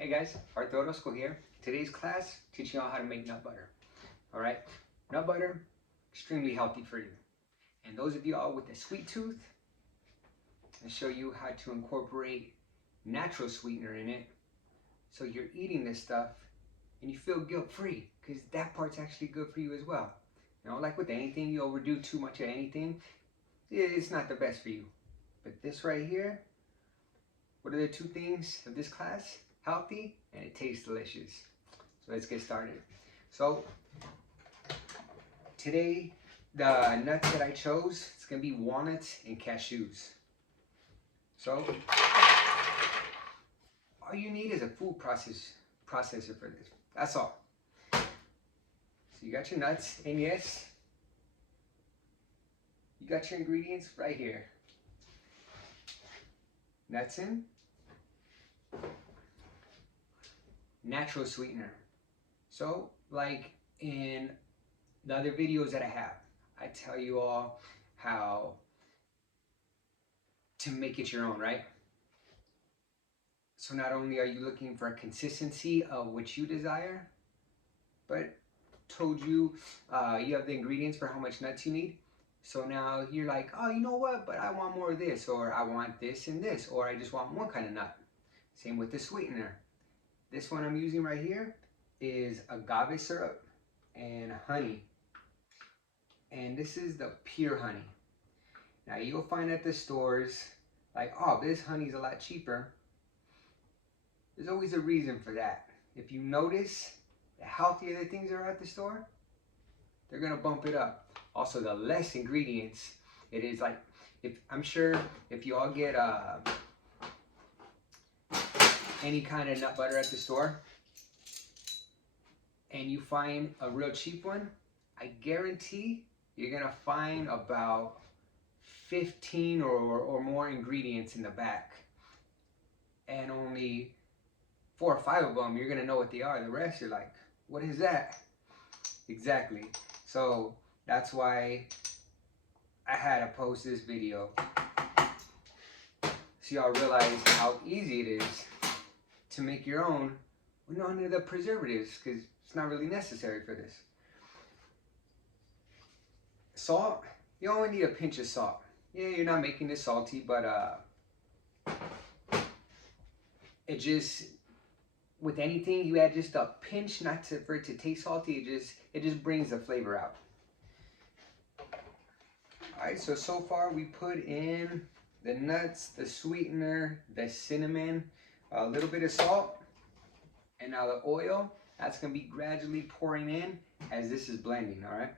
Hey guys, Arthurosco here. Today's class, teaching you how to make nut butter. Alright, nut butter, extremely healthy for you. And those of y'all with a sweet tooth, I'll show you how to incorporate natural sweetener in it. So you're eating this stuff and you feel guilt-free, because that part's actually good for you as well. You know, like with anything, you overdo too much of anything, it's not the best for you. But this right here, what are the two things of this class? Healthy and it tastes delicious. So let's get started. So today the nuts that I chose, it's gonna be walnuts and cashews. So all you need is a food processor for this. That's all. So you got your nuts, and yes, you got your ingredients right here. Nuts in. Natural sweetener. So like in the other videos that I have, I tell you all how to make it your own, right? So not only are you looking for a consistency of what you desire, but told you you have the ingredients for how much nuts you need. So now you're like, oh, you know what, but I want more of this, or I want this and this, or I just want one kind of nut. Same with the sweetener. This one I'm using right here is agave syrup and honey. And this is the pure honey. Now you'll find at the stores, like, oh, this honey's a lot cheaper. There's always a reason for that. If you notice, the healthier the things are at the store, they're gonna bump it up. Also, the less ingredients it is, like, I'm sure if you all get any kind of nut butter at the store and you find a real cheap one, I guarantee you're gonna find about 15 or more ingredients in the back, and only 4 or 5 of them you're gonna know what they are. The rest you're like, what is that? Exactly. So that's why I had to post this video, so y'all realize how easy it is to make your own with none of the preservatives, because it's not really necessary for this. Salt, you only need a pinch of salt. Yeah, you're not making this salty, but it just, with anything you add just a pinch, not for it to taste salty, it just brings the flavor out. Alright, so far we put in the nuts, the sweetener, the cinnamon, a little bit of salt, and now the oil. That's going to be gradually pouring in as this is blending, all right?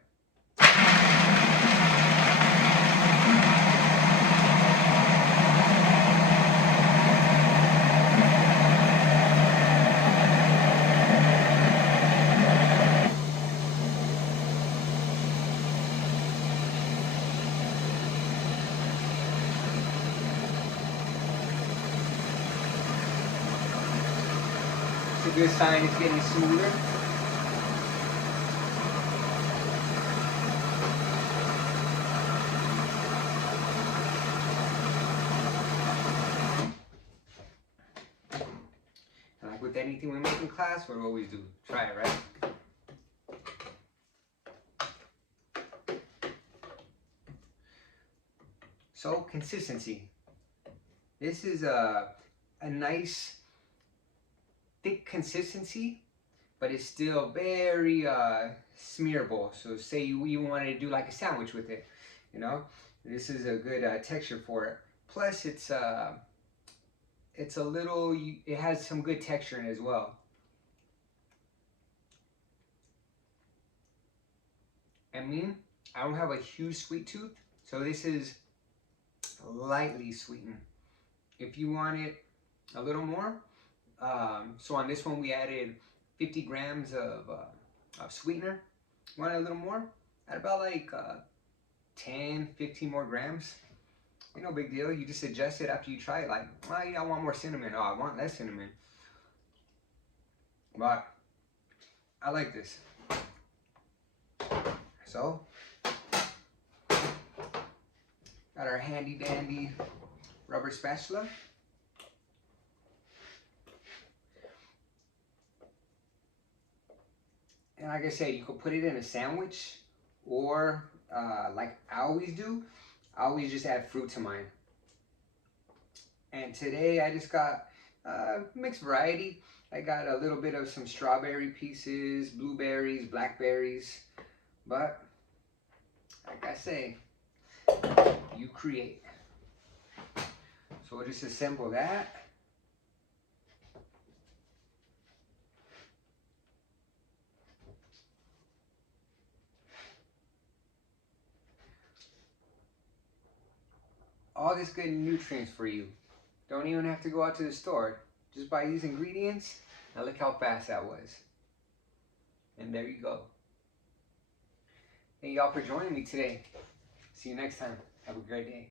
It's a good sign it's getting smoother. And like with anything we make in class, what do we always do? Try it, right? So consistency. This is a nice thick consistency, but it's still very smearable. So say you wanted to do like a sandwich with it, you know, this is a good texture for it. Plus it's a little, it has some good texture in it as well. I mean, I don't have a huge sweet tooth, so this is lightly sweetened. If you want it a little more, so on this one we added 50 grams of sweetener. Want it a little more? Add about like 10, 15 more grams. Ain't no big deal. You just adjust it after you try it. Like, oh, yeah, I want more cinnamon. Oh, I want less cinnamon. But I like this. So, got our handy dandy rubber spatula. And like I said, you could put it in a sandwich, or like I always do, I always just add fruit to mine. And today I just got mixed variety. I got a little bit of some strawberry pieces, blueberries, blackberries, but like I say, you create. So we'll just assemble that. All this good nutrients for you. Don't even have to go out to the store. Just buy these ingredients. Now look how fast that was. And there you go. Thank y'all for joining me today. See you next time. Have a great day.